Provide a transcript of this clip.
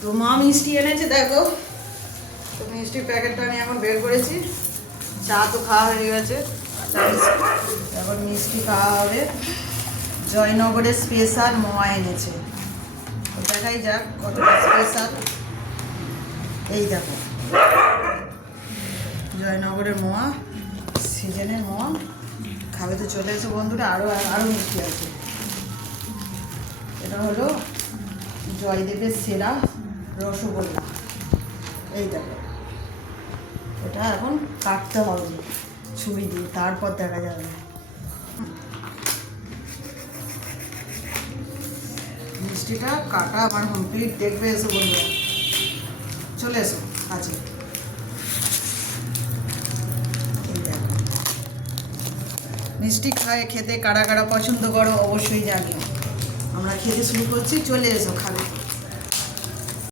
তো মা মিষ্টি এনেছে দেখো, তো মিষ্টির প্যাকেটটা আমি এখন বের করেছি। চা তো খাওয়া হয়ে গেছে, এখন মিষ্টি খাওয়া হবে। জয়নগরের স্পেশাল মোয়া এনেছে, তো দেখাই যাক কতটা স্পেশাল। এই দেখো জয়নগরের মোয়া, সিজনের মোয়া। খাবে তো চলে এসো বন্ধুরা, আরও মিষ্টি আছে। এটা হলো জয়দেবের সেরা রসগোল্লা। এই দেখো, এটা এখন কাটতে হবে ছুরি দিয়ে, তারপর দেখা যাবে। মিষ্টিটা কাটা আমার কমপ্লিট, দেখবে এসো বন্ধুরা, চলে এসো আছে। মিষ্টি খেতে কারা কারা পছন্দ করো অবশ্যই জানিও। আমরা খেতে শুরু করছি, চলে এসো খাবে।